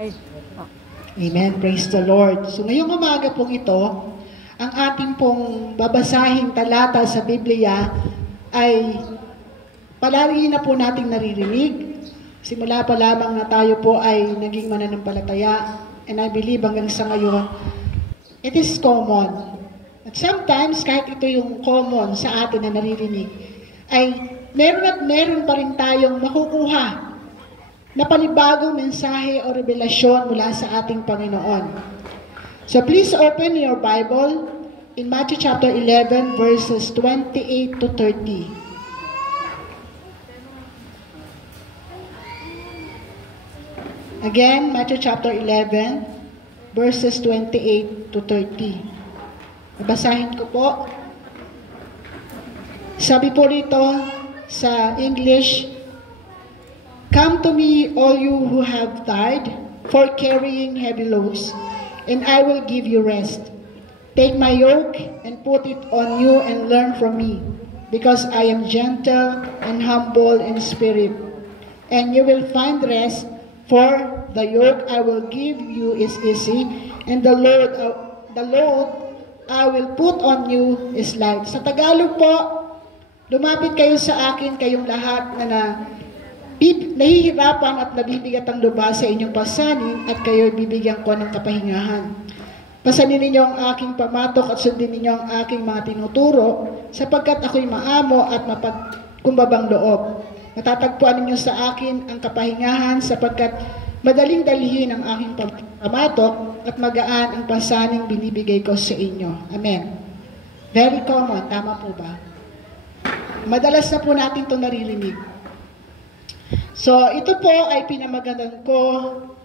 Amen. Praise the Lord. So ngayong umaga pong ito, ang ating pong babasahing talata sa Biblia ay palagi na po nating naririnig. Simula pa lamang na tayo po ay naging mananampalataya. And I believe hanggang sa ngayon, it is common. At sometimes, kahit ito yung common sa atin na naririnig, ay meron at meron pa rin tayong makukuha na panibagong mensahe o revelasyon mula sa ating Panginoon. So please open your Bible in Matthew chapter 11 verses 28 to 30. Again, Matthew chapter 11 verses 28 to 30. Babasahin ko po. Sabi po rito sa English, "Come to me, all you who have tired, for carrying heavy loads, and I will give you rest. Take my yoke and put it on you and learn from me, because I am gentle and humble in spirit, and you will find rest, for the yoke I will give you is easy, and the load I will put on you is light." Sa Tagalog po, lumapit kayo sa akin, kayong lahat na nahihirapan at nabibigat ang lubha sa inyong pasanin, at kayo'y bibigyan ko ng kapahingahan. Pasanin ninyo ang aking pamatok at sundin ninyo ang aking mga tinuturo, sapagkat ako'y maamo at mapagkumbabang loob. Matatagpuan ninyo sa akin ang kapahingahan, sapagkat madaling dalhin ang aking pamatok at magaan ang pasaning binibigay ko sa inyo. Amen. Very common, tama po ba? Madalas na po natin ito naririnig. So, ito po ay pinamagalan ko,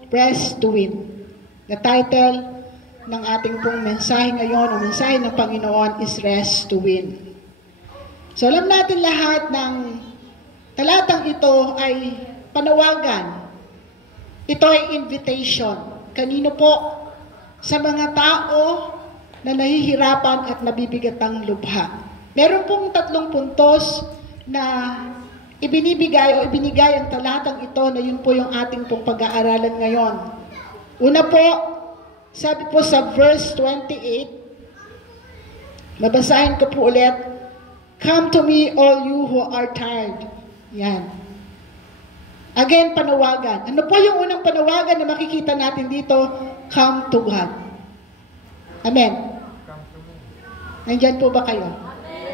Rest to Win. The title ng ating pong mensahe ngayon, o mensahe ng Panginoon is Rest to Win. So, alam natin lahat ng talatang ito ay panawagan. Ito ay invitation. Kanino po? Sa mga tao na nahihirapan at nabibigat ang lubha. Meron pong 3 puntos na ibinigay ang talatang ito na yun po yung ating pong pag-aaralan ngayon. Una po, sabi po sa verse 28, mabasahin ko po ulit, "Come to me, all you who are tired." Yan. Again, panawagan. Ano po yung unang panawagan na makikita natin dito? Come to God. Amen. Nandyan po ba kayo?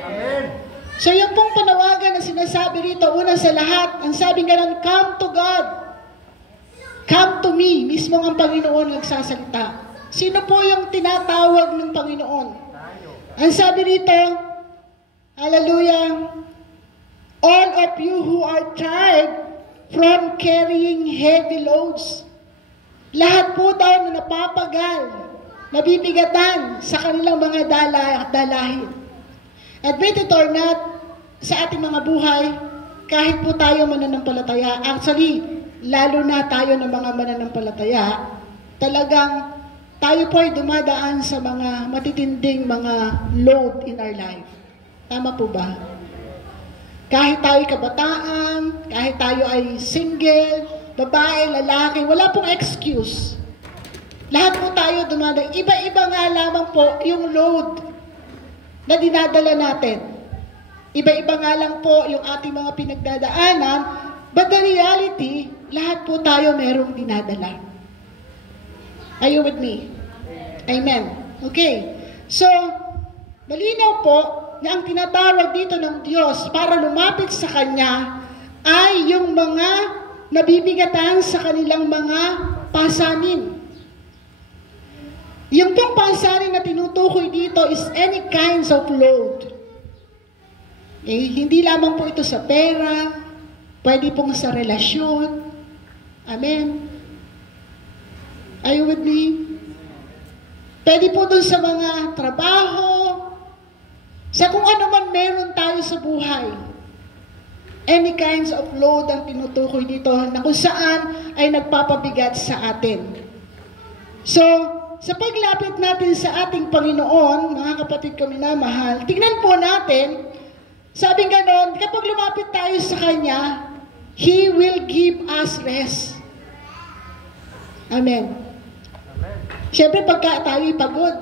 Amen. So yung pong panawagan na sinasabi rito, una sa lahat, ang sabi nga ng come to God. Come to me. Mismo ang Panginoon nagsasalita. Sino po yung tinatawag ng Panginoon? Ang sabi rito, hallelujah, "All of you who are tired from carrying heavy loads." Lahat po daw na napapagal, nabibigatan sa kanilang mga dalahin. Admit it or not, sa ating mga buhay, kahit po tayo mananampalataya, actually, lalo na tayo ng mga mananampalataya, talagang tayo po ay dumadaan sa mga matitinding mga load in our life. Tama po ba? Kahit tayo kabataan, kahit tayo ay single, babae, lalaki, wala pong excuse. Lahat po tayo dumadaan. Iba-iba nga lamang po yung load na dinadala natin. Iba-iba nga lang po yung ating mga pinagdadaanan, but the reality, lahat po tayo merong dinadala. Are you with me? Amen. Okay. So, malinaw po na ang tinatawag dito ng Diyos para lumapit sa Kanya ay yung mga nabibigatan sa kanilang mga pasanin. Yung pong pasanin na tinutukoy dito is any kinds of load. Hindi lamang po ito sa pera, pwede pong sa relasyon. Amen. Are you with me? Pwede po dun sa mga trabaho, sa kung ano man meron tayo sa buhay. Any kinds of load ang tinutukoy dito na kung saan ay nagpapabigat sa atin. So, sa paglapit natin sa ating Panginoon, mga kapatid ko minamahal, tingnan po natin, sabi ganon, kapag lumapit tayo sa Kanya, He will give us rest. Amen. Siyempre, pagka tayo'y pagod,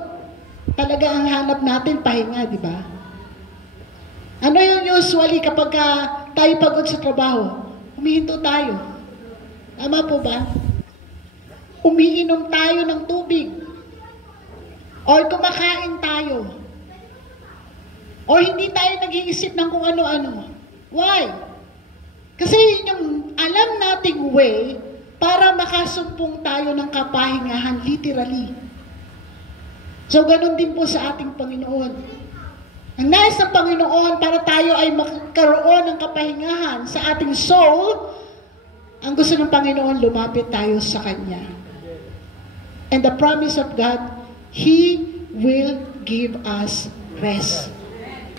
talaga ang hanap natin, pahinga, di ba? Ano yung usually kapag tayo pagod sa trabaho? Humihinto tayo. Tama po ba? Umiinom tayo ng tubig. Or kumakain tayo. Or hindi tayo nag-iisip ng kung ano-ano. Why? Kasi yun yung alam nating way para makasumpong tayo ng kapahingahan, literally. So, ganun din po sa ating Panginoon. Ang nais ng Panginoon para tayo ay magkaroon ng kapahingahan sa ating soul, ang gusto ng Panginoon, lumapit tayo sa Kanya. And the promise of God, He will give us rest.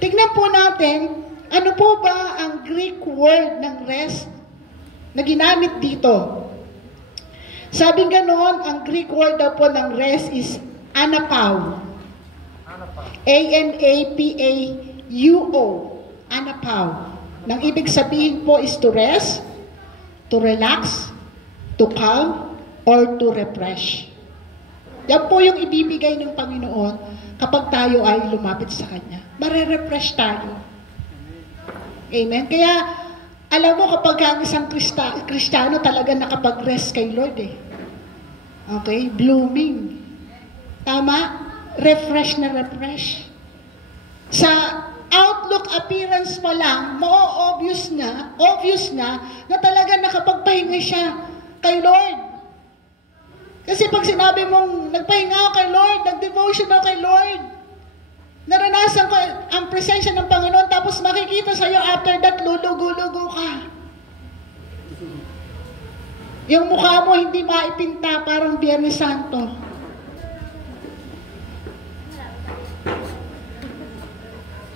Tignan po natin, ano po ba ang Greek word ng rest na ginamit dito? Sabi ganoon, ang Greek word daw po ng rest is anapau. A-N-A-P-A-U-O. Anapau. Nang ibig sabihin po is to rest, to relax, to calm, or to refresh. Yan po yung ibibigay ng Panginoon kapag tayo ay lumapit sa Kanya. Mare-refresh tayo. Amen? Kaya, alam mo kapag ang isang Kristiyano talaga nakapag-rest kay Lord eh. Okay? Blooming. Tama? Refresh na refresh. Sa outlook appearance mo lang, obvious na talaga nakapagpahinga siya kay Lord. Kasi pag sinabi mong nagpahinga ako kay Lord, nag-devotion ako kay Lord, naranasan ko ang presensya ng Panginoon, tapos makikita sa'yo after that, lulugo-lugo ka. Yung mukha mo hindi maipinta, parang Biyernes Santo.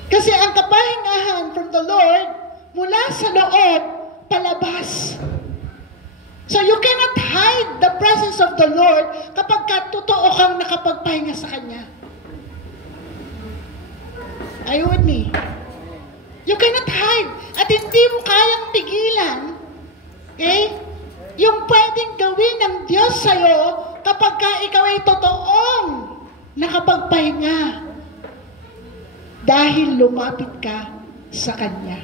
Kasi ang kapahingahan from the Lord, mula sa loob, palabas. So you cannot hide the presence of the Lord kapag totoo kang nakapagpahinga sa Kanya. Are you with me? You cannot hide. At hindi mo kayang pigilan, okay, yung pwedeng gawin ng Diyos sa'yo kapag ikaw ay totoong nakapagpahinga. Dahil lumapit ka sa Kanya.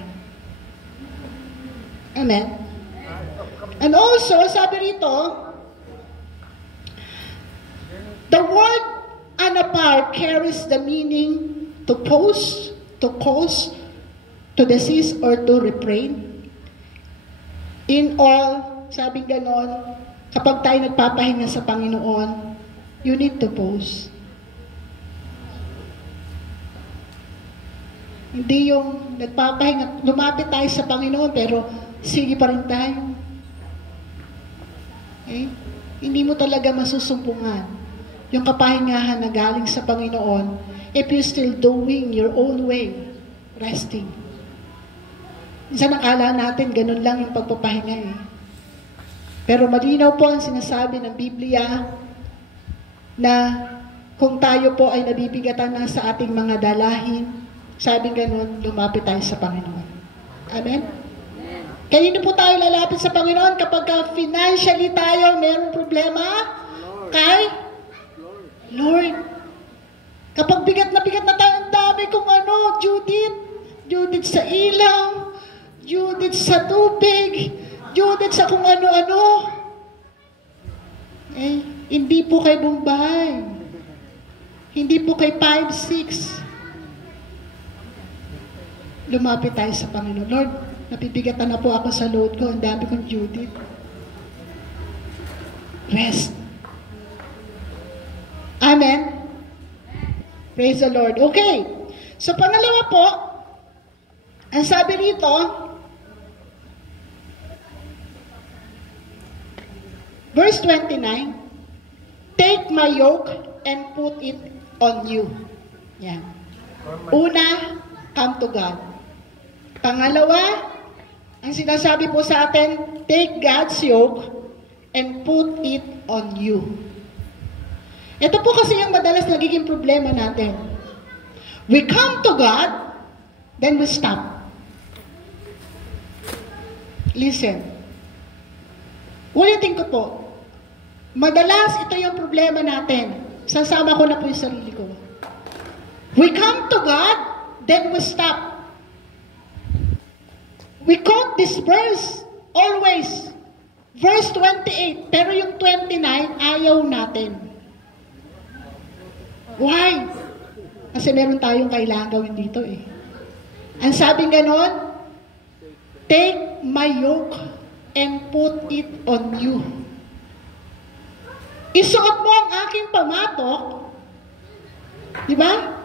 Amen? And also, sabi rito, the word anapau carries the meaning to pause, to cause, to desist, or to refrain. In all, sabi ganon, kapag tayo nagpapahinga sa Panginoon, you need to pause. Hindi yung nagpapahinga, lumapit tayo sa Panginoon, pero sige pa rin tayo. Okay? Hindi mo talaga masusumpungan yung kapahingahan na galing sa Panginoon if you're still doing your own way, resting. Minsan nakala natin, ganun lang yung pagpapahinga eh. Pero malinaw po ang sinasabi ng Biblia na kung tayo po ay nabibigatan na sa ating mga dalahin, sabi ganun, lumapit tayo sa Panginoon. Amen? Kanino po tayo lalapit sa Panginoon kapag financially tayo mayroong problema? Kay? Lord. Kapag bigat na tayo, ang dami kung Judith sa ilaw, Judith sa tubig, Judith sa kung ano-ano. Hindi po kay Bombay. Hindi po kay 5-6. Lumapit tayo sa Panginoon. Lord, napibigatan na po ako sa load ko. Ang dami kong Judith. Rest. Amen? Praise the Lord. Okay. So, pangalawa po, ang sabi rito, verse 29, take my yoke and put it on you. Yan. Una, come to God. Pangalawa, ang sinasabi po sa atin, take God's yoke and put it on you. Ito po kasi yung madalas nagiging problema natin. We come to God, then we stop. Listen. Ulitin ko po. Madalas, ito yung problema natin. Sasama ko na po yung sarili ko. We come to God, then we stop. We quote this verse always. Verse 28, pero yung 29, ayaw natin. Why? Kasi meron tayong kailangan gawin dito eh. Ang sabing ganon, take my yoke and put it on you. Isuot mo ang aking pamatok. Di ba?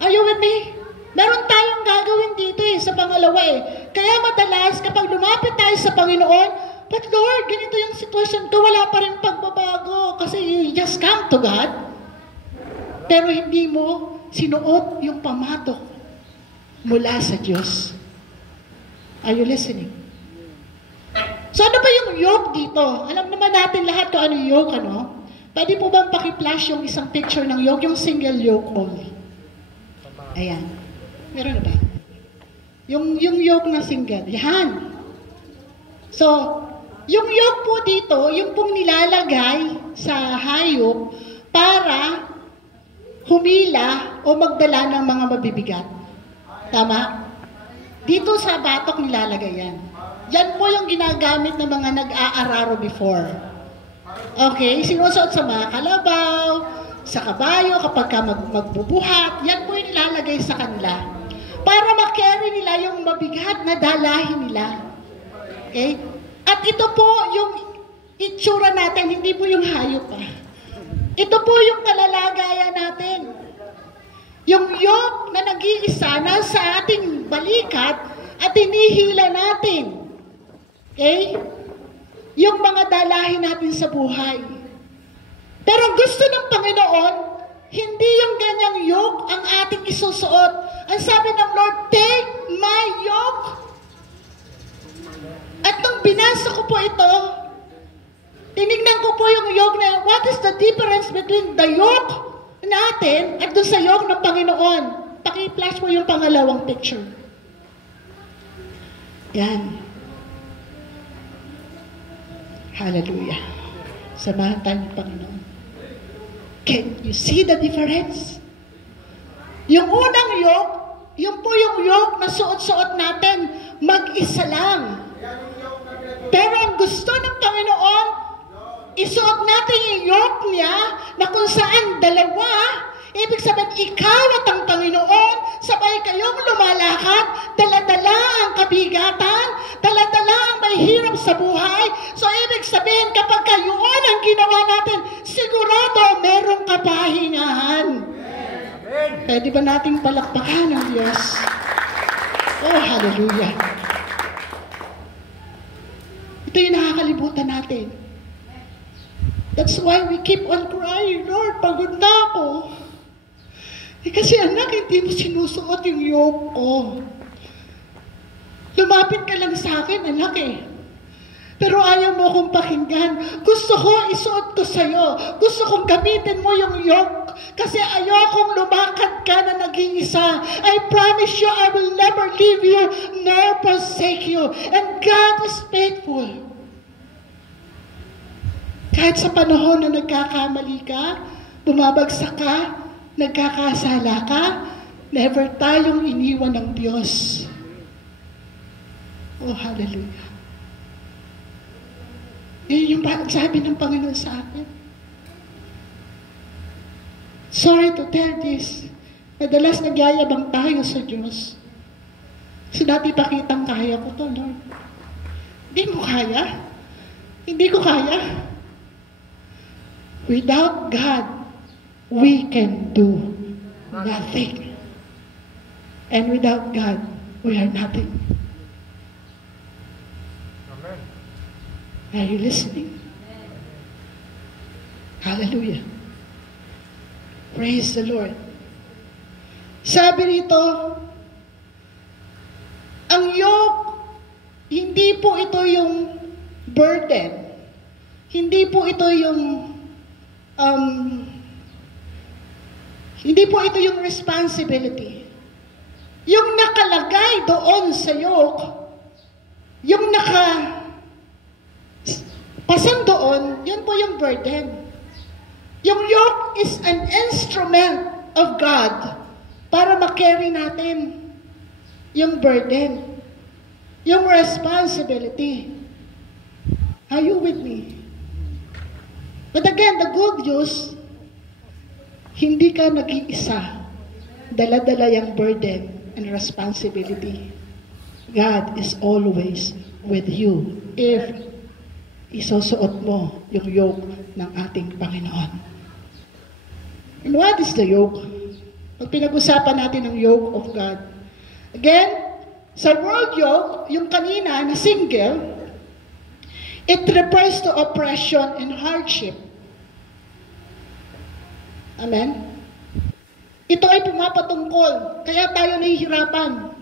Are you with me? Meron tayong gagawin dito eh, sa pangalawa eh. Kaya madalas, kapag lumapit tayo sa Panginoon, but Lord, ganito yung sitwasyon ko, wala pa rin pagbabago. Kasi you just come to God. Pero hindi mo sinuot yung pamatok mula sa Diyos. Are you listening? So ano ba yung yoke dito? Alam naman natin lahat kung ano yung yoke, ano? Pwede po bang paki-flash yung isang picture ng yoke? Yung single yoke only. Ayan. Meron na ba? Yung yoke na single. Yan. So, yung yoke po dito, yung pong nilalagay sa hayop para humila o magdala ng mga mabibigat. Tama? Dito sa batok nilalagay yan. Yan po yung ginagamit ng mga nag-aararo before. Okay? Sinusuot sa mga kalabaw, sa kabayo, kapag ka magbubuhat, yan po yung nilalagay sa kanila. Para makarry nila yung mabigat na dalahin nila. Okay? At ito po yung itsura natin, hindi po yung hayop pa. Ito po yung kalalagayan natin. Yung yoke na nag-iisa nasa ating balikat at hinihila natin. Okay? Yung mga dalahin natin sa buhay. Pero gusto ng Panginoon, hindi yung ganyang yoke ang ating isusuot. Ang sabi ng Lord, take my yoke. At nung binasa ko po ito, tinignan ko po yung yoke na, what is the difference between the yoke natin at doon sa yoke ng Panginoon? Paki-flash mo yung pangalawang picture. Yan. Hallelujah. Samahan tayo ng Panginoon. Can you see the difference? Yung unang yoke, yung po yung yoke na suot-suot natin, mag-isa lang. Pero ang gusto ng Panginoon, isuot natin yung yoke niya na kung saan dalawa, ibig sabihin ikaw at ang Panginoon, sabay kayong lumalakad, dala-dala ang kabigatan, dala-dala ang may hirap sa buhay. So ibig sabihin kapag kayoon ang ginawa natin, sigurado merong kapahingahan. Pwede ba nating palakpakan ng Diyos? Oh, hallelujah. Ito yung nakakalibutan natin. That's why we keep on crying, Lord, pagod na ako. Kasi anak, hindi mo sinusuot yung yoke ko. Lumapit ka lang sa akin, anak eh. Pero ayaw mo akong pakinggan. Gusto ko isuot ko sa'yo. Gusto kong gamitin mo yung yoke. Kasi ayokong lumakad ka na nag-iisa. I promise you, I will never leave you, nor forsake you. And God is faithful. Kahit sa panahon na nagkakamali ka, bumabagsak ka, nagkakasala ka, never tayong iniwan ng Diyos. Oh, hallelujah. Yun yung sabi ng Panginoon sa akin. Sorry to tell this. Madalas nagyayabang tayo sa Diyos. So dati pakitang kaya ko to, Lord. Hindi mo kaya? Hindi ko kaya. Without God, we can do nothing. And without God, we are nothing. Amen. Are you listening? Hallelujah. Praise the Lord. Sabi rito, ang yoke, hindi po ito yung burden. Hindi po ito yung hindi po ito yung responsibility. Yung nakalagay doon sa yoke, yung Pasan doon, yun po yung burden. Yung yoke is an instrument of God para makarry natin yung burden, yung responsibility. Are you with me? But again, the good news, hindi ka nag-iisa. Dala-dala yung burden and responsibility. God is always with you if isusuot mo yung yoke ng ating Panginoon. And what is the yoke? Pag pinag-usapan natin ang yoke of God. Again, sa word yoke, yung kanina na single, it refers to oppression and hardship. Amen? Ito ay pumapatungkol, kaya tayo nahihirapan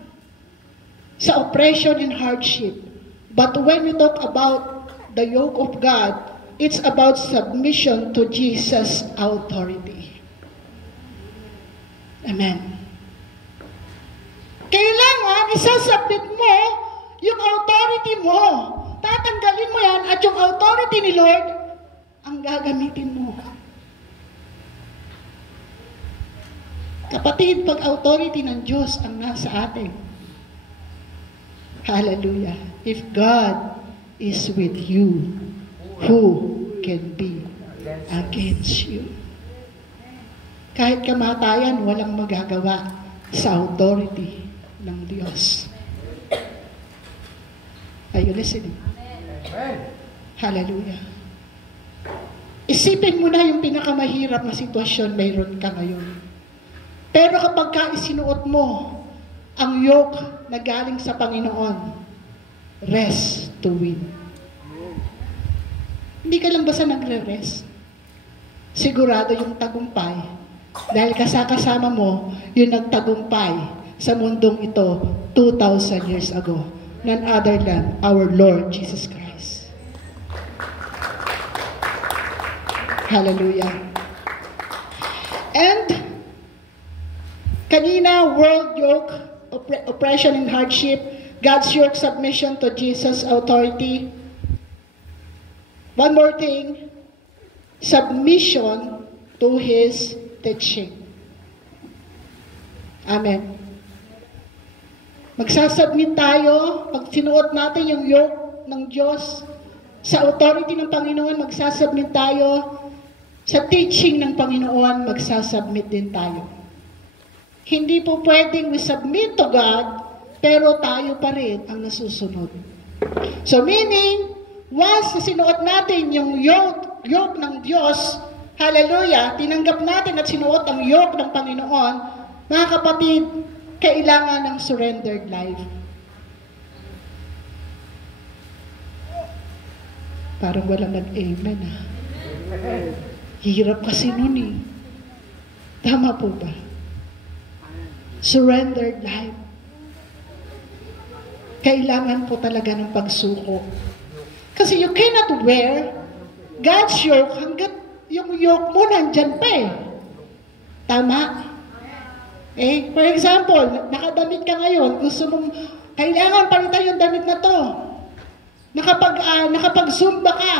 sa oppression and hardship. But when we talk about the yoke of God, it's about submission to Jesus' authority. Amen. Kailangan isasubmit mo yung authority mo. Tatanggalin mo yan at yung authority ni Lord ang gagamitin mo. Kapatid, pag authority ng Diyos ang nasa atin, hallelujah. If God is with you, who can be against you? Kahit kamatayan, walang magagawa sa authority ng Diyos. Are you listening? Hallelujah. Isipin mo na yung pinakamahirap na sitwasyon mayroon ka ngayon. Pero kapag ka isinuot mo ang yoke na galing sa Panginoon, rest to win. Hindi ka lang basta nagre-rest. Sigurado yung tagumpay. Dahil kasama mo yung nagtagumpay sa mundong ito 2,000 years ago. None other than our Lord Jesus Christ. Hallelujah. And kanina, world yoke, oppression and hardship, God's yoke, submission to Jesus' authority. One more thing, submission to His teaching. Amen. Magsasubmit tayo, pag sinuot natin yung yoke ng Diyos, sa authority ng Panginoon, magsasubmit tayo, sa teaching ng Panginoon, magsasubmit din tayo. Hindi po pwedeng we submit to God, pero tayo pa rin ang nasusunod. So meaning, once na sinuot natin yung yoke ng Diyos, hallelujah, tinanggap natin at sinuot ang yoke ng Panginoon, mga kapatid, kailangan ng surrendered life. Parang walang nag-amen ha. Hirap kasi nun eh. Tama po ba? Surrendered life. Kailangan po talaga ng pagsuko. Kasi you cannot wear God's yoke hanggat yung yoke mo nandyan pa eh. Tama? For example, nakadamit ka ngayon, gusto mong, kailangan palitan yung damit na to. Nakapag-zumba ka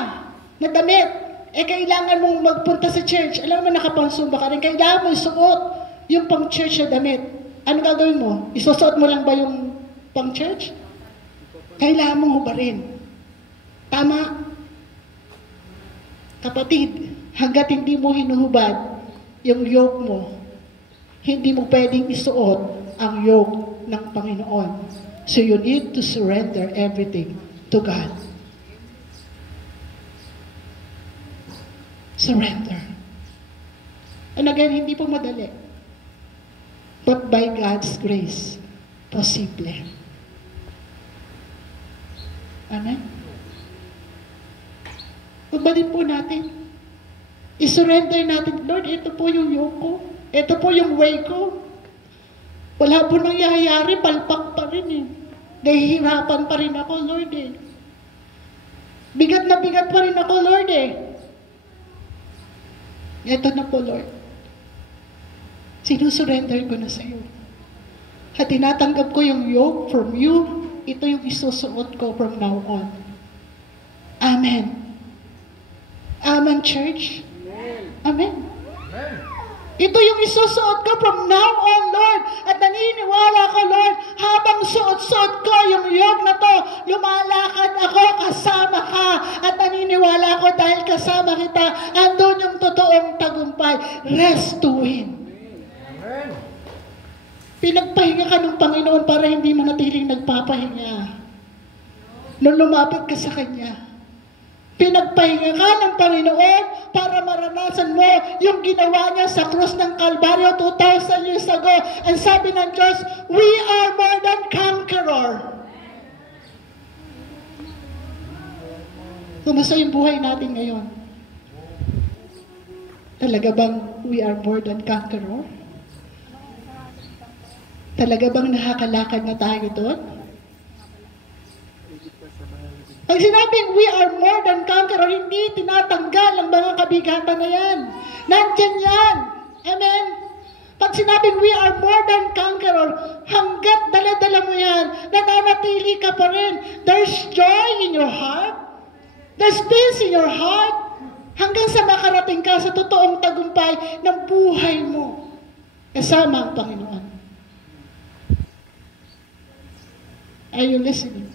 na damit, kailangan mong magpunta sa church. Alam mo, nakapag-zumba ka rin, kailangan mo isuot yung pang-church na damit. Ano gagawin mo? Isusuot mo lang ba yung pang-church? Kailangan mong hubarin. Tama? Kapatid, hanggat hindi mo hinuhubad yung yoke mo, hindi mo pwedeng isuot ang yoke ng Panginoon. So you need to surrender everything to God. Surrender. And again, hindi po madali. But by God's grace, posible. Amen? Pagbalin po natin. I-surrender natin, Lord, ito po yung yoke ko. Ito po yung way ko. Wala po nangyayari, palpak pa rin eh. Nahihirapan pa rin ako, Lord eh. Bigat na bigat pa rin ako, Lord eh. Ito na po, Lord. Sinusurrender ko na sa iyo. At tinatanggap ko yung yoke from you. Ito yung isusuot ko from now on. Amen. Amen, church? Amen. Ito yung isusuot ko from now on, Lord. At naniniwala ko, Lord, habang suot-suot ko yung yoke na to, lumalakad ako kasama ka. At naniniwala ko dahil kasama kita, andun yung totoong tagumpay. Rest to win. Amen. Pinagpahinga ka ng Panginoon para hindi manatiling nagpapahinga. Nung lumapit ka sa Kanya, pinagpahinga ka ng Panginoon para maranasan mo yung ginawa niya sa krus ng Kalbaryo 2,000 years ago. Ang sabi ng Diyos, we are more than conqueror. Kumusta yung buhay natin ngayon? Talaga bang we are more than conqueror? Talaga bang nakakalakad na tayo doon? Pag sinabing we are more than conqueror, hindi tinatanggal ang mga kabigatan na yan. Nandyan yan. Amen? Pag sinabing we are more than conqueror, hanggat dala-dala mo yan, nananatili ka pa rin. There's joy in your heart. There's peace in your heart. Hanggang sa makarating ka sa totoong tagumpay ng buhay mo. Kasama ang Panginoon. Are you listening?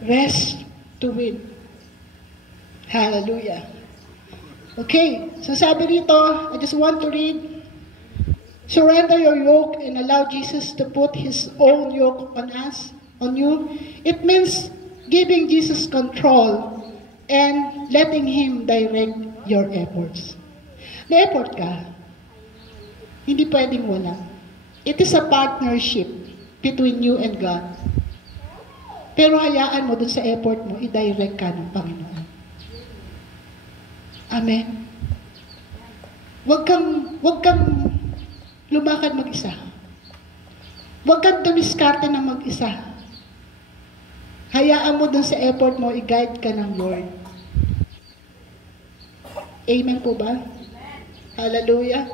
Rest to win. Hallelujah. Okay, so sabi dito, I just want to read, surrender your yoke and allow Jesus to put His own yoke on us, on you. It means giving Jesus control and letting Him direct your efforts. Na-effort ka, hindi pwedeng wala. It is a partnership between you and God. Pero hayaan mo dun sa effort mo, i-direct ka ng Panginoon. Amen. Huwag kang lumakad mag-isa. Huwag kang dumiskarte ng mag-isa. Hayaan mo dun sa effort mo, i-guide ka ng Lord. Amen po ba? Hallelujah.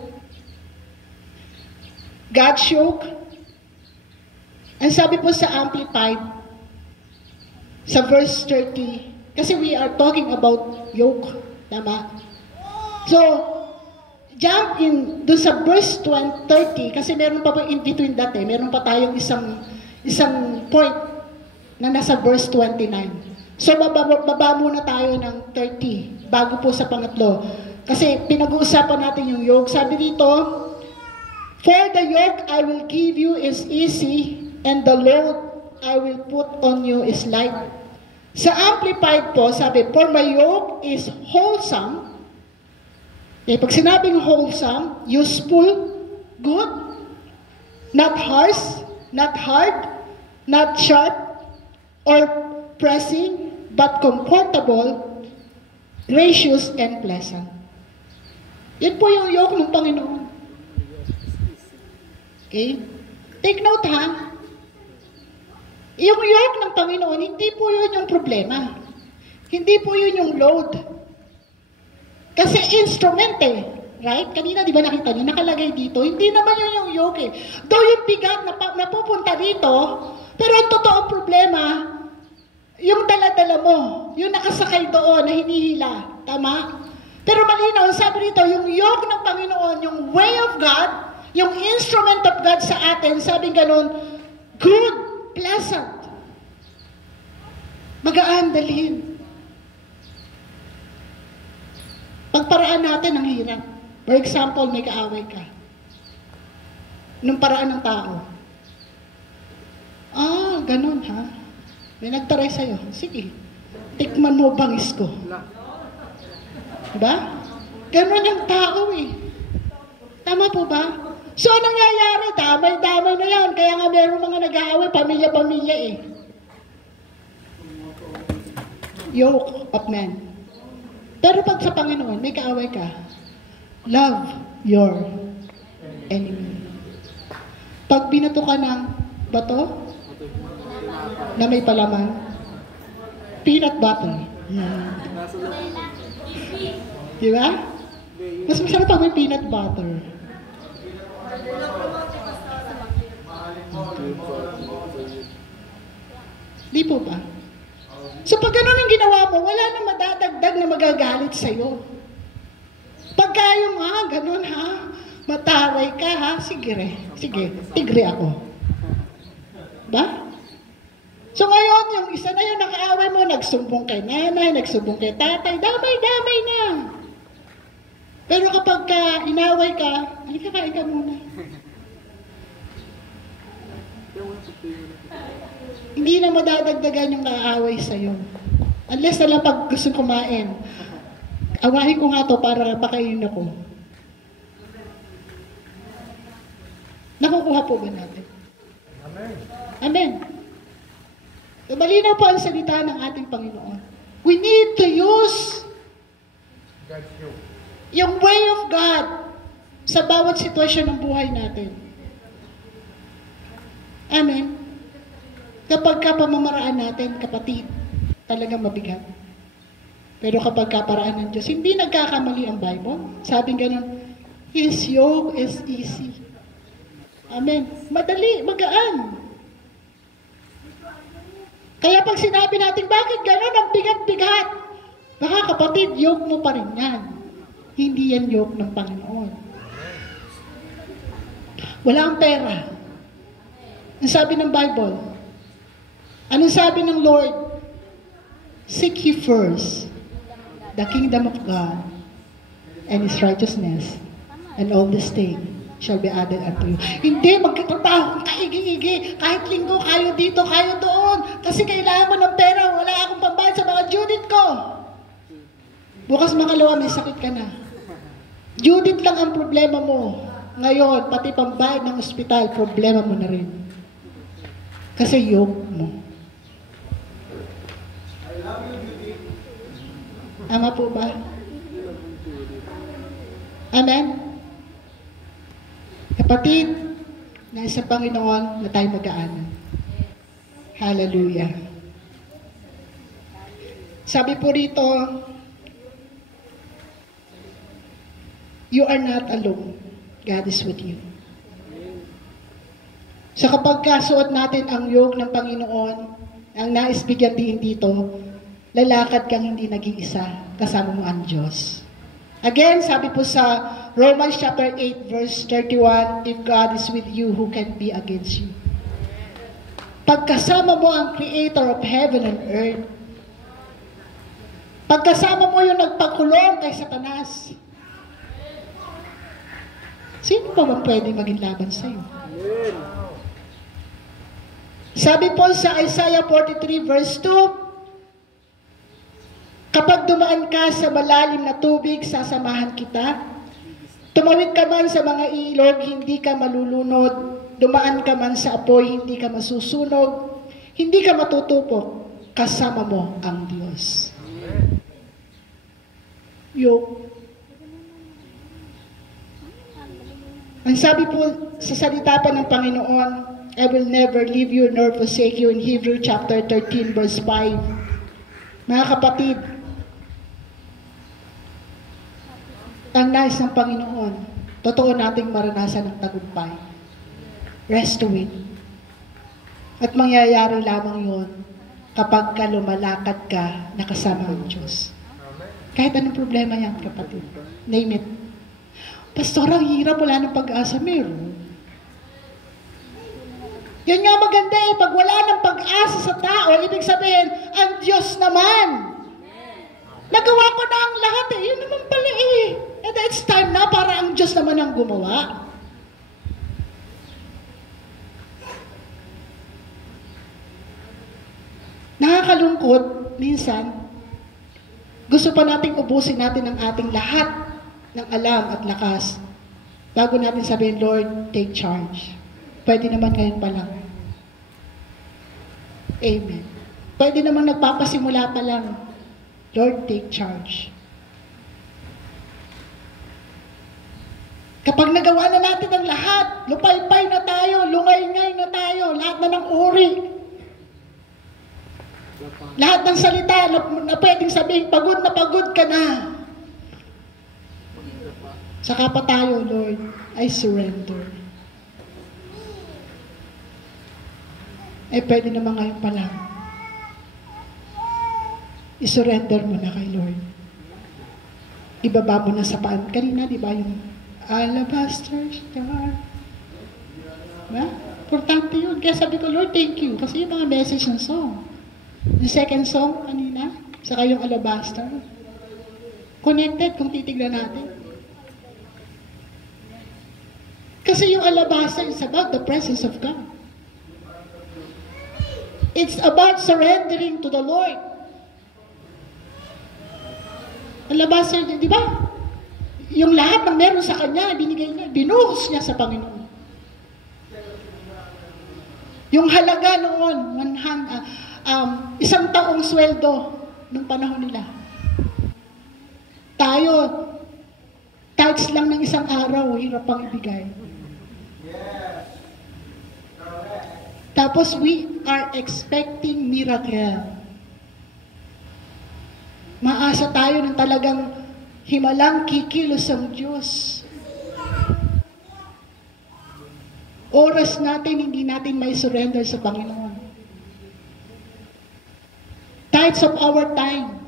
God's yoke. Ang sabi po sa Amplified, sa verse 30, kasi we are talking about yoke, tama? So, jump in doon sa verse 30, kasi meron pa po in between that meron pa tayong isang point na nasa verse 29. So, baba muna tayo ng 30, bago po sa pangatlo. Kasi pinag-uusapan natin yung yoke. Sabi dito, for the yoke I will give you is easy, and the load I will put on you is light. Sa Amplified po, sabi, for my yoke is wholesome. Pag sinabing wholesome, useful, good, not harsh, not hard, not sharp, or pressing, but comfortable, gracious, and pleasant. Yan po yung yoke ng Panginoon. Okay? Take note ha. Yung yoke ng Panginoon, hindi po yun yung problema. Hindi po yun yung load. Kasi instrument right? Kanina di ba nakita niyo, nakalagay dito, hindi naman yun yung yoke Though yung bigat na pupunta dito, pero ang totoong problema, yung dala-dala mo, yung nakasakay doon na hinihila. Tama? Pero malinaw, sabi rito, yung yoke ng Panginoon, yung way of God, yung instrument of God sa atin, sabi ganun, good, pleasant. Magaan, dalhin. Pagparaan natin ang hirap. For example, may kaaway ka. Nung paraan ng tao. Ganun ha? May nagtaray sa'yo. Sige, tikman mo bangis ko. Diba? Ganun yung tao Tama po ba? So, nangyayari, damay-damay na yan. Kaya nga meron mga nag-aaway, pamilya-pamilya Yoke of man. Pero pag sa Panginoon, may kaaway ka, love your enemy. Pag binato ka ng bato, na may palaman, peanut butter. Diba? Mas masarap pag may peanut butter. Di po ba? So pag ganun ang ginawa mo, wala na madadagdag na magagalit sa'yo. Pagka yung ganun mataray ka sige, tigre ako. Ba? So ngayon, yung isa na yung nakaaway mo, nagsumbong kay nanay, nagsumbong kay tatay, damay-damay na. Pero kapag inaway ka, kain ka muna. Hindi na madadagdagan yung kaaway sa'yo. Unless na lang pag gusto kumain. Awahin ko nga to para pakainin ako. Nakukuha po ba natin? Amen. Amen. So, malinaw po ang salita ng ating Panginoon. We need to use yung way of God sa bawat sitwasyon ng buhay natin. Amen. Kapag pamamaraan natin, kapatid, talagang mabigat. Pero kapag paraan ng Diyos, hindi nagkakamali ang Bible. Sabing ganun, His yoke is easy. Amen. Madali, magaan. Kaya pag sinabi natin, bakit ganun ang bigat-bigat? Baka kapatid, yoke mo pa rin yan. Hindi yan yoke ng Panginoon. Wala ang pera. Ang sabi ng Bible, anong sabi ng Lord? Seek ye first the kingdom of God and His righteousness, and all these things shall be added unto you. Hindi, magkatrabaho, kaigi-igi, kahit linggo, kayo dito, kayo doon, kasi kailangan mo ng pera, wala akong pambayad sa mga Judith ko. Bukas makalawa, may sakit ka na. Judith lang ang problema mo. Ngayon, pati pambayad ng ospital, problema mo na rin. Kasi yoke mo. Ama po ba? Amen? Kapatid, nasa Panginoon na tayo mag-aanan. Hallelujah. Sabi po rito, you are not alone. God is with you. So kapag kasuot natin ang yoke ng Panginoon, ang nais bigyan din dito, lalakad kang hindi nag-iisa, kasama mo ang Diyos. Again, sabi po sa Romans chapter 8 verse 31, if God is with you, who can be against you? Pagkasama mo ang Creator of heaven and earth, pagkasama mo yung nagpakulong kay Satanas, sino pa ba pwede maging laban sa'yo? Sabi po sa Isaiah 43 verse 2, kapag dumaan ka sa malalim na tubig, sasamahan kita. Tumawid ka man sa mga ilog, hindi ka malulunod. Dumaan ka man sa apoy, hindi ka masusunog. Hindi ka matutupok. Kasama mo ang Diyos. Yoke. Ang sabi po sa salita pa ng Panginoon, I will never leave you nor forsake you in Hebrew chapter 13 verse 5. Mga kapatid, ang nais ng Panginoon, totoo nating maranasan ng tagumpay. Rest to it. At mangyayari lamang yun kapag ka lumalakad ka nakasama ang Diyos. Kahit anong problema yan, kapatid. Name it. Pastor, ang hirap, wala ng pag-asa. Meron. Yan nga maganda eh. Pag wala ng pag-asa sa tao, ibig sabihin, ang Diyos naman. Nagawa ko na ang lahat eh. Yun naman pala eh. And it's time na para ang Diyos naman ang gumawa. Nakakalungkot, minsan, gusto pa nating ubusin natin ang ating lahat ng alam at lakas bago natin sabihin, Lord, take charge. Pwede naman ngayon pa lang. Amen. Pwede naman nagpapasimula pa lang. Lord, take charge. Kapag nagawa na natin ang lahat, lupay-pay na tayo, lungay-ngay na tayo, lahat na ng uri. Lahat ng salita na pwedeng sabihin, pagod na pagod ka na. Saka pa tayo, Lord, I surrender. Pwede naman ngayon pa lang. isurrender mo na kay Lord. Ibaba mo na sa paan. Kanina, di ba, yung alabaster jar. Diba? Importante yun. Kaya sabi ko, Lord, thank you. Kasi yung mga message ng song. Yung second song kanina, saka yung alabaster. Connected kung titignan natin. Kasi yung alabaster is about the presence of God. It's about surrendering to the Lord. Alabaster, di ba? Yung lahat ng meron sa Kanya, binigay niya, binuhos niya sa Panginoon. Yung halaga noon, 1 taong sweldo ng panahon nila. Tayo, tithes lang ng isang araw, hirap pang ibigay. Tapos we are expecting miracle. Maasa tayo ng talagang himalang kikilos ang Diyos. Oras natin, hindi natin may surrender sa Panginoon. Tithes of our time.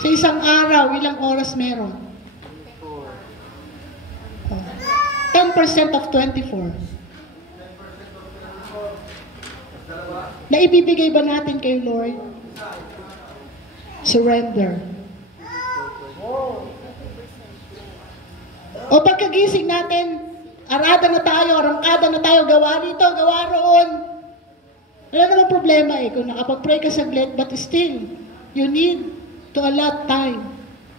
Sa isang araw, ilang oras meron? 10% of 24. Na ibibigay ba natin kay Lord? Surrender. O pagkagising natin, arada na tayo, arangkada na tayo, gawa dito, gawa roon. Wala namang problema kung nakapag-pray ka saglit, but still, you need to allot time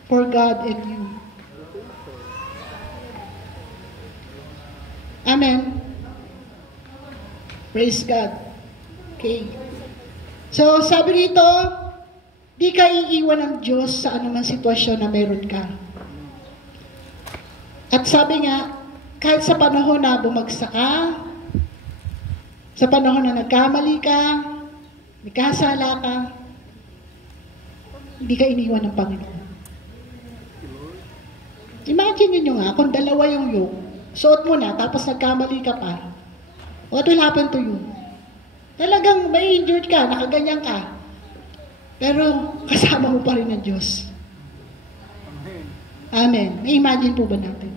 for God and you. Amen. Praise God. Okay. So, sabi rito, di ka iiwan ng Diyos sa anumang sitwasyon na meron ka. At sabi nga, kahit sa panahon na bumagsak ka, sa panahon na nagkamali ka, nagkasala ka, hindi ka iniwan ng Panginoon. Imagine nyo nga, kung dalawa yung yoke, suot mo na, tapos nagkamali ka pa, what will happen to you? Talagang may injured ka, nakaganyan ka, pero kasama mo pa rin ng Diyos. Amen. May-imagine po ba natin?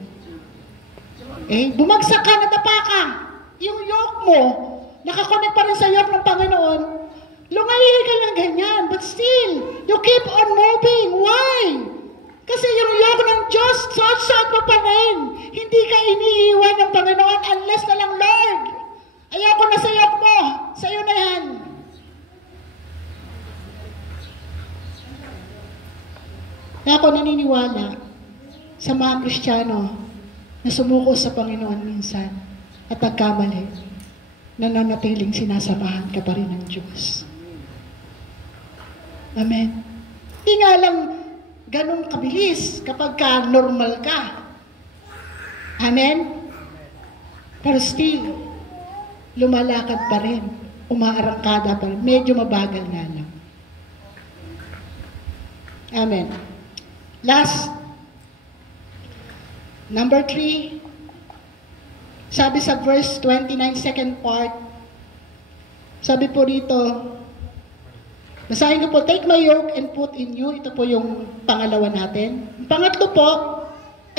Bumagsak ka, nadapa ka, yung yoke mo, nakakonect pa rin sa yoke ng Panginoon, lumayi ka lang ganyan, but still, you keep on moving. Why? Kasi yung yoke ng Diyos, suot mo pa rin. Hindi ka iniiwan ng Panginoon unless na lang, Lord, ayoko na sa yoke mo, sa'yo na yan. Kaya ako naniniwala sa mga Kristiyano na sumuko sa Panginoon minsan at nagkamali, nananatiling sinasamahan ka pa rin ng Diyos. Amen. Hindi nga lang ganun kabilis kapag ka normal ka. Amen? Pero still, lumalakad pa rin, umaarangkada pa rin, medyo mabagal nga lang. Amen. Last, number 3, sabi sa verse 29, second part, sabi po rito, basahin ko po, take my yoke and put in you. Ito po yung pangalawa natin. Pangatlo po,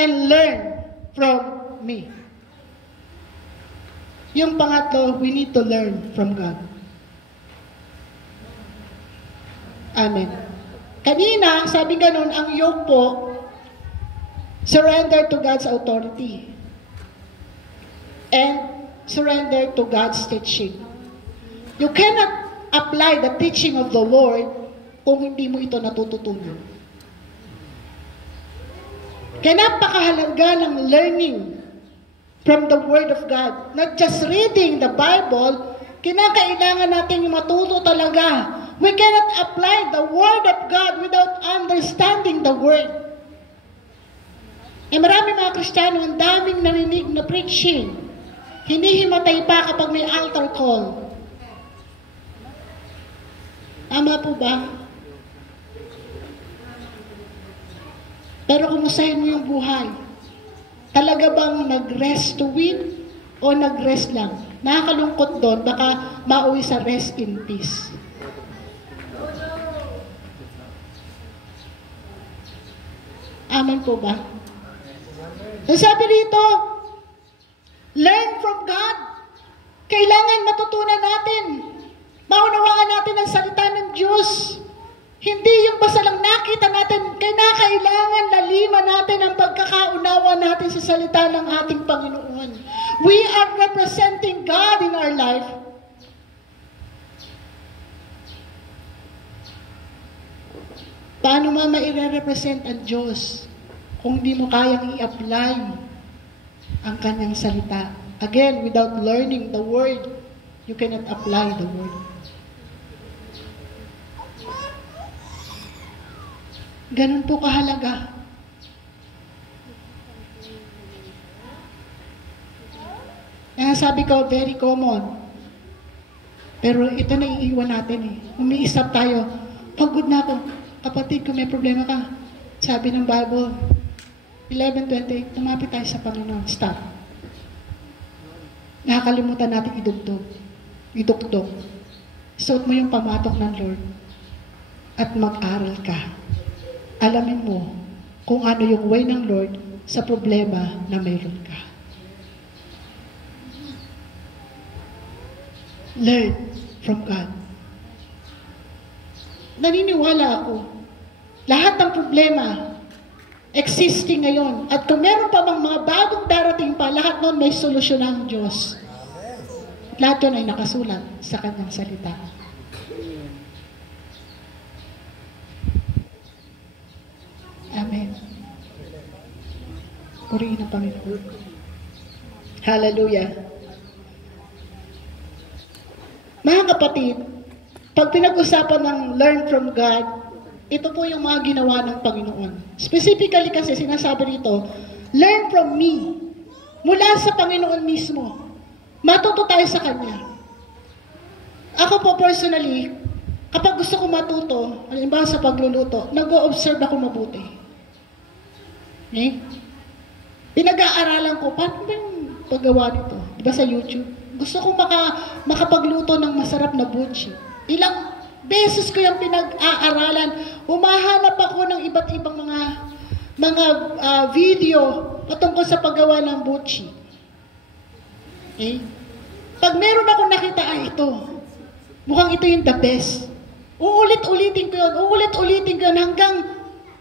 and learn from me. Yung pangatlo, we need to learn from God. Amen. Kanina, sabi ganun, ang yoke po, surrender to God's authority. And surrender to God's teaching. You cannot apply the teaching of the Lord kung hindi mo ito natututunan. Kaya napakahalaga ng learning from the Word of God. Not just reading the Bible, kinakailangan natin yung matuto talaga. We cannot apply the Word of God without understanding the Word. Marami mga Kristiyano, ang daming narinig na preaching. Hinihimatay pa kapag may altar call. Tama po ba? Pero kumustahin mo yung buhay. Talaga bang nag-rest to win? O nag-rest lang? Nakakalungkot doon, baka mauwi sa rest in peace. Amen po ba? Ang sabi rito, learn from God. Kailangan matutunan natin. Maunawaan natin ang salita ng Diyos. Hindi yung basta lang nakita natin, kailangan laliman natin ang pagkakaunawa natin sa salita ng ating Panginoon. We are representing God in our life. Paano maire-represent ang Diyos kung di mo kayang i-apply ang kanyang salita? Again, without learning the Word, you cannot apply the Word. Ganun po kahalaga. Sabi ko, very common. Pero ito na iiwan natin eh. Umiisap tayo. Pagod na ako. Kapatid, kung may problema ka, sabi ng Bible, 11:28, tumapit tayo sa Panginoon. Stop. Nakakalimutan natin idugtog. Suot mo yung pamatok ng Lord at mag-aral ka. Alamin mo kung ano yung way ng Lord sa problema na mayroon ka. Learn from God. Naniniwala ako, lahat ng problema existing ngayon, at kung meron pa bang mga bagong darating pa, lahat nun may solusyon ng Diyos. Lahat yun ay nakasulat sa kanyang salita. Amen. Purihin ang Panginoon. Hallelujah. Mga kapatid, pag pinag-usapan ng learn from God, ito po yung mga ginawa ng Panginoon. Specifically kasi sinasabi rito, learn from me. Mula sa Panginoon mismo. Matuto tayo sa Kanya. Ako po personally, kapag gusto ko matuto, halimbawa sa pagluluto, nag-o-observe ako mabuti. Okay? Pinag-aaralan ko, paano ba yung paggawa nito? Diba sa YouTube? Gusto ko makapagluto ng masarap na butchi. Ilang beses ko yung pinag-aaralan. Humahanap ako ng iba't ibang mga video patungkol sa paggawa ng butchi. Okay? Pag meron ako nakita, ito. Mukhang ito yung the best. Uulit-ulitin ko yun hanggang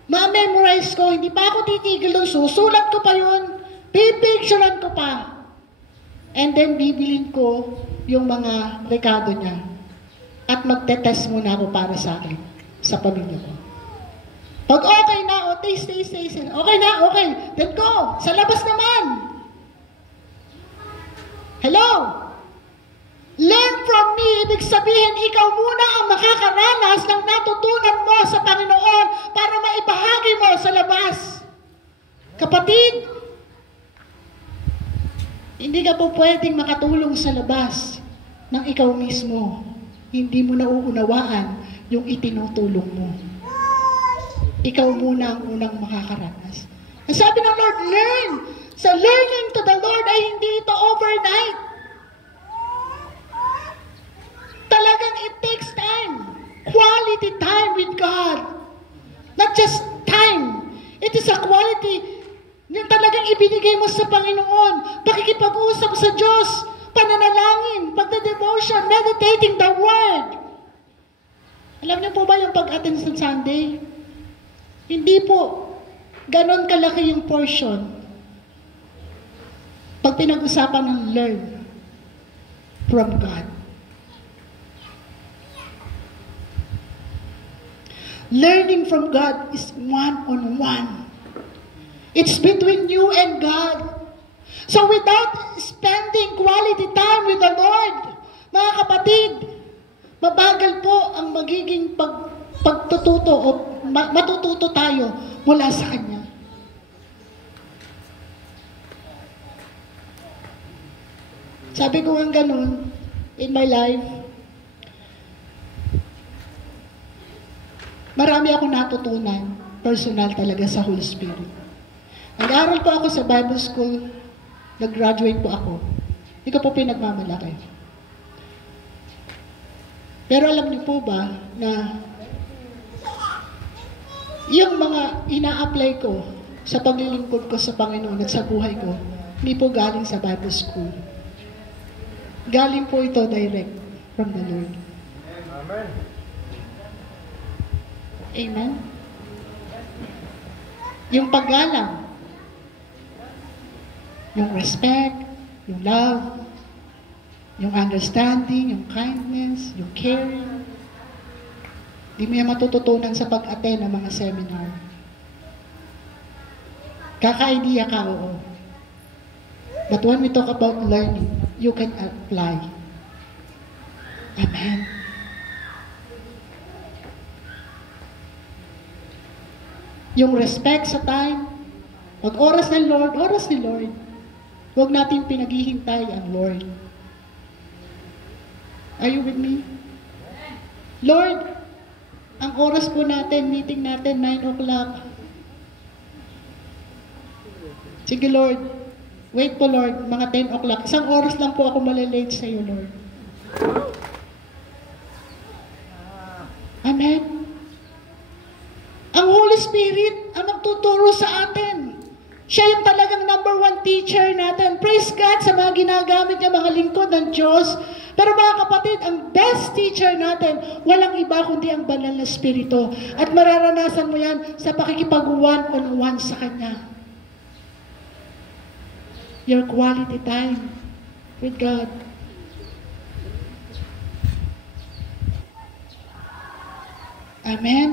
ma-memorize ko. Hindi pa ako titigil doon. Susulat ko pa yun. Pipicturean ko pa. And then, bibilin ko yung mga rekado niya. At magte-test muna ako para sa akin, sa pamilya ko. Pag okay na, taste. Okay na, okay. Then go. Sa labas naman. Hello? Learn from me. Ibig sabihin, ikaw muna ang makakaranas ng natutunan mo sa Panginoon para maibahagi mo sa labas. Kapatid, hindi ka po pwedeng makatulong sa labas ng ikaw mismo. Hindi mo nauunawaan yung itinutulong mo. Ikaw muna ang unang makakaranas. Ang sabi ng Lord, learn. Sa learning to the Lord ay hindi ito overnight. Talagang it takes time. Quality time with God. Not just time. It is a quality yung talagang ibinigay mo sa Panginoon. Pakikipag-usap sa Diyos. Pananalangin, pagda-devotion, meditating the Word. Alam niyo po ba yung pag-attend sa Sunday? Hindi po. Ganon kalaki yung portion. Pag pinag-usapan ng learn from God. Learning from God is one-on-one. It's between you and God. So without spending quality time with the Lord, mga kapatid, mabagal po ang magiging pagtututo o matututo tayo mula sa Kanya. Sabi ko ang ganun, in my life, marami akong natutunan, personal talaga sa Holy Spirit. Nag-aaral po ako sa Bible School, nag-graduate po ako. Hindi ko po pinagmamalaki. Pero alam niyo po ba na yung mga ina-apply ko sa paglilingkod ko sa Panginoon at sa buhay ko, hindi po galing sa Bible School. Galing po ito direct from the Lord. Amen. Amen? Yung paggalang, yung respect, yung love, yung understanding, yung kindness, yung caring, di mo yan matututunan sa pag-attend ng mga seminar. Kaka-idea ka, oo. But when we talk about learning, you can apply. Amen. Yung respect sa time, pag oras ng Lord, oras ni Lord. Huwag natin pinaghihintay ang Lord. Are you with me? Lord, ang oras po natin, meeting natin, 9 o'clock. Sige Lord, wait po Lord, mga 10 o'clock. Isang oras lang po ako malilate sa iyo, Lord. Amen. Ang Holy Spirit ang magtuturo sa atin. Siya yung talagang number 1 teacher natin. Praise God sa mga ginagamit niya, mga lingkod ng Diyos. Pero mga kapatid, ang best teacher natin, walang iba kundi ang banal na Espiritu. At mararanasan mo yan sa pakikipag one-on-one sa Kanya. Your quality time with God. Amen?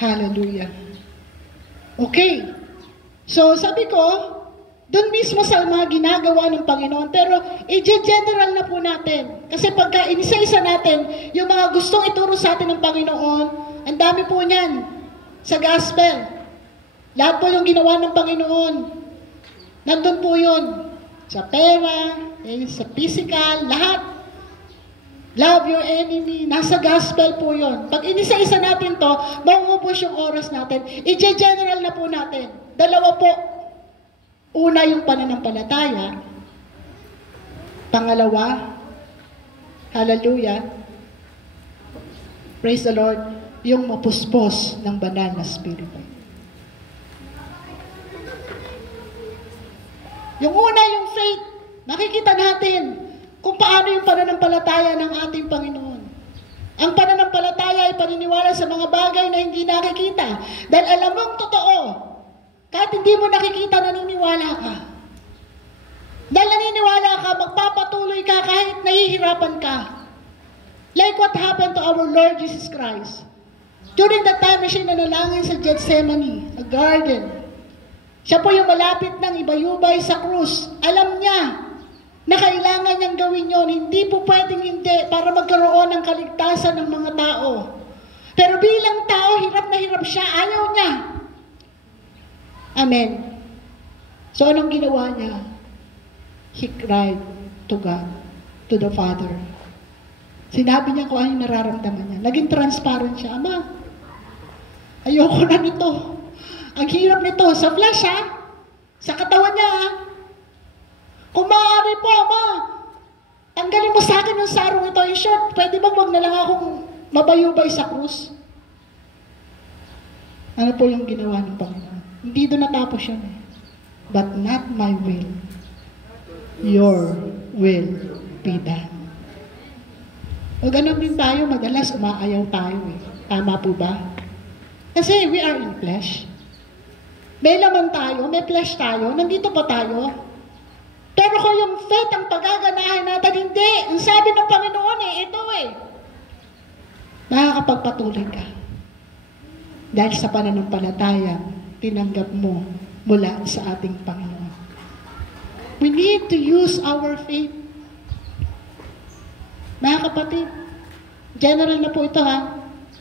Hallelujah. Okay. So, sabi ko, doon mismo sa mga ginagawa ng Panginoon, pero i-general na po natin. Kasi pagka inisa-isa natin, yung mga gustong ituro sa atin ng Panginoon, ang dami po niyan sa gospel. Lahat po yung ginawa ng Panginoon. Nandun po yun. Sa pera, sa physical, lahat. Love your enemy. Nasa gospel po yun. Pag inisa-isa natin to, mauubos yung oras natin. I-general na po natin. Dalawa po. Una yung pananampalataya. Pangalawa, hallelujah, praise the Lord, yung mapuspos ng banal na Espiritu. Yung una, yung faith. Makikita natin kung paano yung pananampalataya ng ating Panginoon. Ang pananampalataya ay paniniwala sa mga bagay na hindi nakikita. Dahil alam mong totoo, kahit hindi mo nakikita, naniniwala ka. Dahil naniniwala ka, magpapatuloy ka kahit nahihirapan ka. Like what happened to our Lord Jesus Christ. During that time na siya nanalangin sa Gethsemane, a garden. Siya po yung malapit ng ibayubay sa krus. Alam niya na kailangan niyang gawin yon. Hindi po pwedeng hindi para magkaroon ng kaligtasan ng mga tao. Pero bilang tao, hirap na hirap siya. Ayaw niya. Amen. So anong ginawa niya? He cried to God, to the Father. Sinabi niya kung ano yung nararamdaman niya. Naging transparent siya. Ama, ayoko na nito. Ang hirap nito. Sa flesh, ha? Sa katawan niya, ha? Kung maaari po, Ama, tanggalin mo sa akin yung sarong ito. In short, pwede bang wag na lang akong mabayubay sa krus? Ano po yung ginawa ng Panginoon? Hindi doon natapos yun eh. But not my will. Your will be done. O ganun din tayo, madalas umaayaw tayo eh. Tama po ba? Kasi we are in flesh. May laman tayo, may flesh tayo, nandito pa tayo. Pero kung yung faith ang pagaganahin natin, hindi. Ang sabi ng Panginoon eh, ito eh. Nakakapagpatuloy ka. Dahil sa pananampalataya, tinanggap mo mula sa ating Panginoon. We need to use our faith. Mga kapatid, general na po ito ha.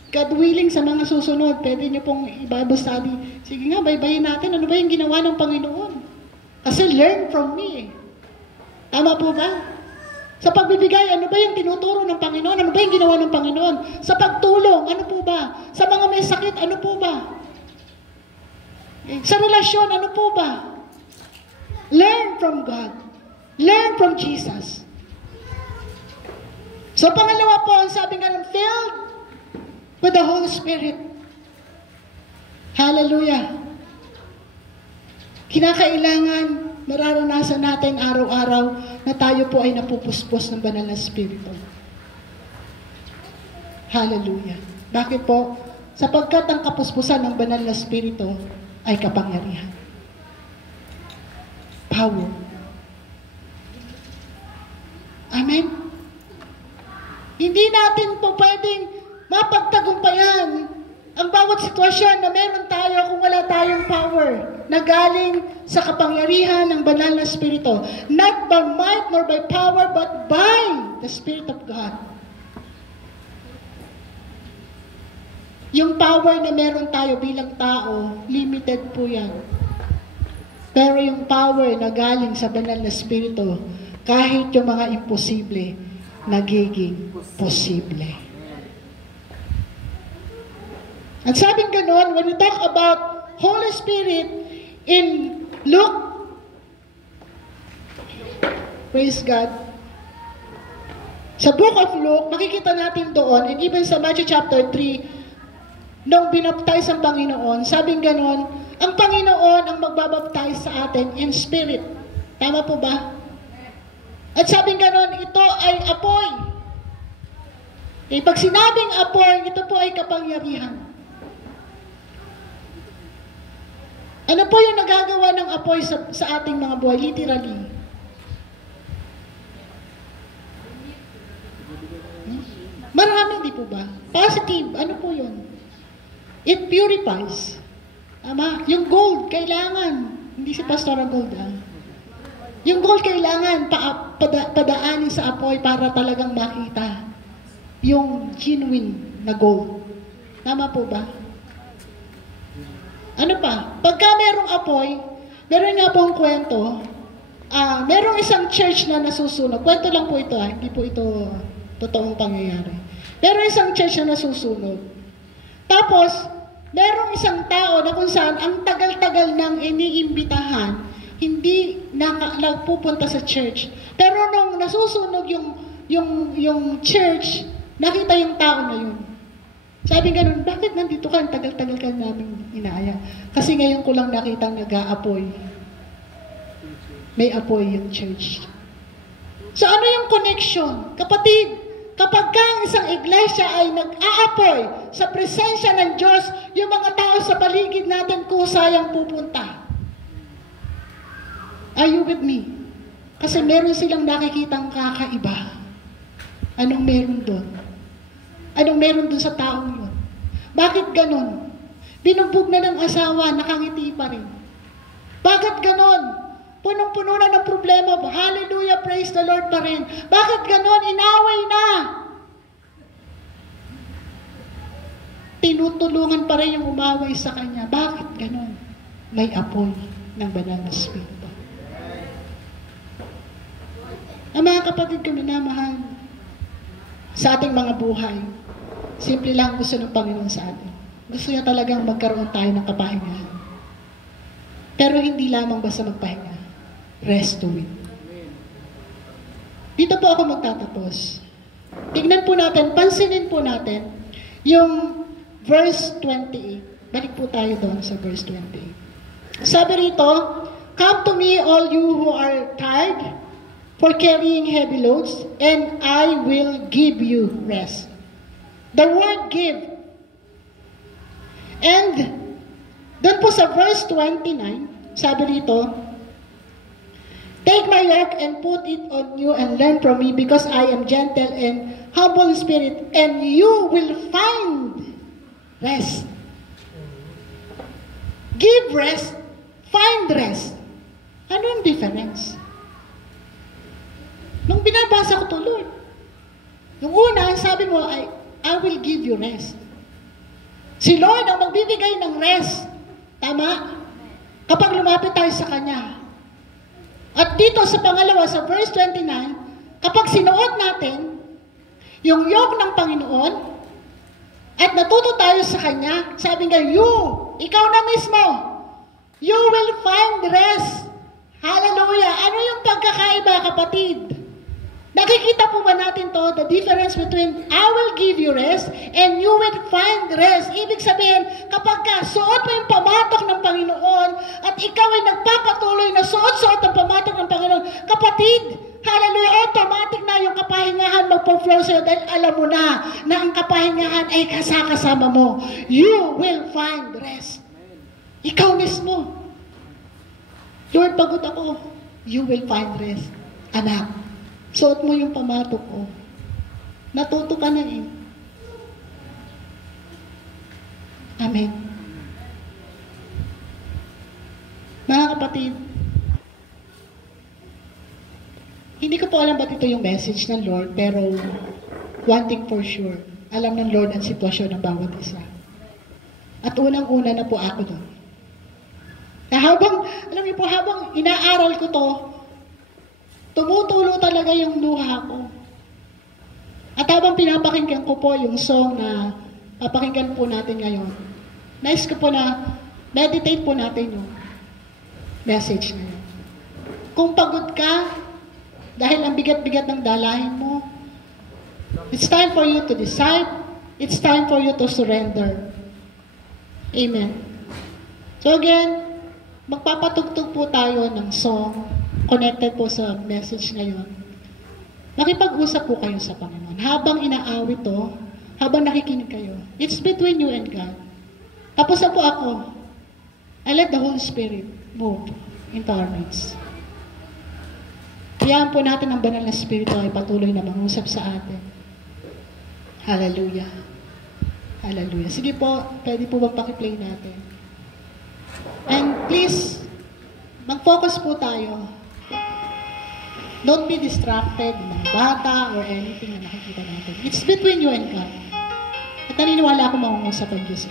God willing sa mga susunod, pwede nyo pong i-Bible study. Sige nga, baybayin natin. Ano ba yung ginawa ng Panginoon? Kasi learn from me eh. Tama po ba? Sa pagbibigay, ano ba yung tinuturo ng Panginoon? Ano ba yung ginawa ng Panginoon? Sa pagtulong, ano po ba? Sa mga may sakit, ano po ba? Sa relasyon, ano po ba? Learn from God. Learn from Jesus. So pangalawa po, ang sabi nga ng filled with the Holy Spirit. Hallelujah. Kinakailangan mararanasan natin araw-araw na tayo po ay napupuspos ng banal na Espiritu. Hallelujah. Bakit po? Sapagkat ang kapuspusan ng banal na Espiritu ay kapangyarihan. Power. Amen? Hindi natin po pwedeng mapagtagumpayan ang bawat sitwasyon na meron tayo kung wala tayong power na galing sa kapangyarihan ng banal na Espiritu. Not by might nor by power, but by the Spirit of God. Yung power na meron tayo bilang tao, limited po yan. Pero yung power na galing sa banal na Espiritu, kahit yung mga imposible, nagiging posible. At sabing ganon, when we talk about Holy Spirit in Luke, praise God, sa book of Luke, makikita natin doon, and even sa Matthew chapter 3, nung binaptize ang Panginoon, sabing ganon, ang Panginoon ang magbabaptize sa atin in spirit. Tama po ba? At sabing ganon, ito ay apoy. E pag sinabing apoy, ito po ay kapangyarihan. Ano po yung nagagawa ng apoy sa ating mga buhay? Literally. Marami, di po ba? Positive. Ano po yun? It purifies. Tama? Yung gold, kailangan. Hindi si Pastor Gold, ha? Yung gold kailangan padaanin sa apoy para talagang makita yung genuine na gold. Tama po ba? Ano pa? Pagka merong apoy, meron nga pong kwento, merong isang church na nasusunog. Kwento lang po ito, hindi po ito totoong pangyayari. Meron isang church na nasusunog. Tapos, merong isang tao na kung saan ang tagal-tagal nang iniimbitahan, hindi nagpupunta sa church. Pero nung nasusunog yung church, nakita yung tao na yun. Sabi ganun, bakit nandito ka? Tagal-tagal ka namin inaaya. Kasi ngayon ko lang nakita nag-aapoy. May apoy yung church. So ano yung connection? Kapatid, kapag ang isang iglesia ay nag-aapoy sa presensya ng Diyos, yung mga tao sa paligid natin kusayang pupunta. Are you with me? Kasi meron silang nakikitang kakaiba. Anong meron doon? Anong meron doon sa taong yun? Bakit ganon? Binugbog na ng asawa, nakangiti pa rin. Bakit ganon? Punong-puno na ng problema. Hallelujah, praise the Lord pa rin. Bakit ganon? Inaway na. Tinutulungan pa rin yung umaway sa kanya. Bakit ganon? May apoy ng banal na Espiritu. Ang mga kapatid ko minamahal, sa ating mga buhay, simple lang gusto ng Panginoon sa atin. Gusto niya talagang magkaroon tayo ng kapahingahan. Pero hindi lamang basta magpahinga. Rest to it. Dito po ako magtatapos. Tignan po natin, pansinin po natin, yung verse 28. Balik po tayo doon sa verse 28. Sabi rito, "Come to me all you who are tired, for carrying heavy loads, and I will give you rest." The word give. And, doon po sa verse 29, sabi rito, "Take my yoke and put it on you and learn from me, because I am gentle and humble in spirit, and you will find rest." Give rest, find rest. Ano yung difference? Nung binabasa ko to, Lord, yung una, sabi mo, I will give you rest. Si Lord ang magbibigay ng rest. Tama? Kapag lumapit tayo sa Kanya. At dito sa pangalawa, sa verse 29, kapag sinuot natin yung yoke ng Panginoon at natuto tayo sa Kanya, sabi nga, ikaw na mismo, you will find rest. Hallelujah! Ano yung pagkakaiba, kapatid? Nakikita po ba natin to, the difference between I will give you rest and you will find rest? Ibig sabihin, kapag suot mo yung pamatok ng Panginoon at ikaw ay nagpapatuloy na suot-suot ang pamatok ng Panginoon, kapatid, hallelujah, automatic na yung kapahingahan magpo-flow sa'yo dahil alam mo na ang kapahingahan ay kasama mo. You will find rest. Ikaw mismo. Lord, pagod ako. You will find rest. Anak, suot mo yung pamatok ko. Natuto ka na eh. Amen. Mga kapatid, hindi ko po alam ba't ito yung message ng Lord, pero one thing for sure, alam ng Lord ang sitwasyon ng bawat isa. At unang-una na po ako doon. Na alam niyo po, habang inaaral ko to, tumutulo talaga yung luha ko. At habang pinapakinggan ko po yung song na papakinggan po natin ngayon, nais ko po na meditate po natin yung message na yun. Kung pagod ka, dahil ang bigat-bigat ng dalahin mo, it's time for you to decide. It's time for you to surrender. Amen. So again, magpapatugtog po tayo ng song connected po sa message na yun. Makipag-usap po kayo sa Panginoon. Habang inaawit to, habang nakikinig kayo, it's between you and God. Tapos na po ako. I let the Holy Spirit move into our midst. Kayaan po natin ang banal na Espiritu ay patuloy na mangusap sa atin. Hallelujah. Hallelujah. Sige po, pwede po bang pakiplay natin? And please, mag-focus po tayo. Don't be distracted ng bata or anything na nakikita natin. It's between you and God. At naniniwala ako mangungusap ang Diyos.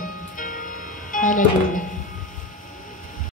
Hallelujah.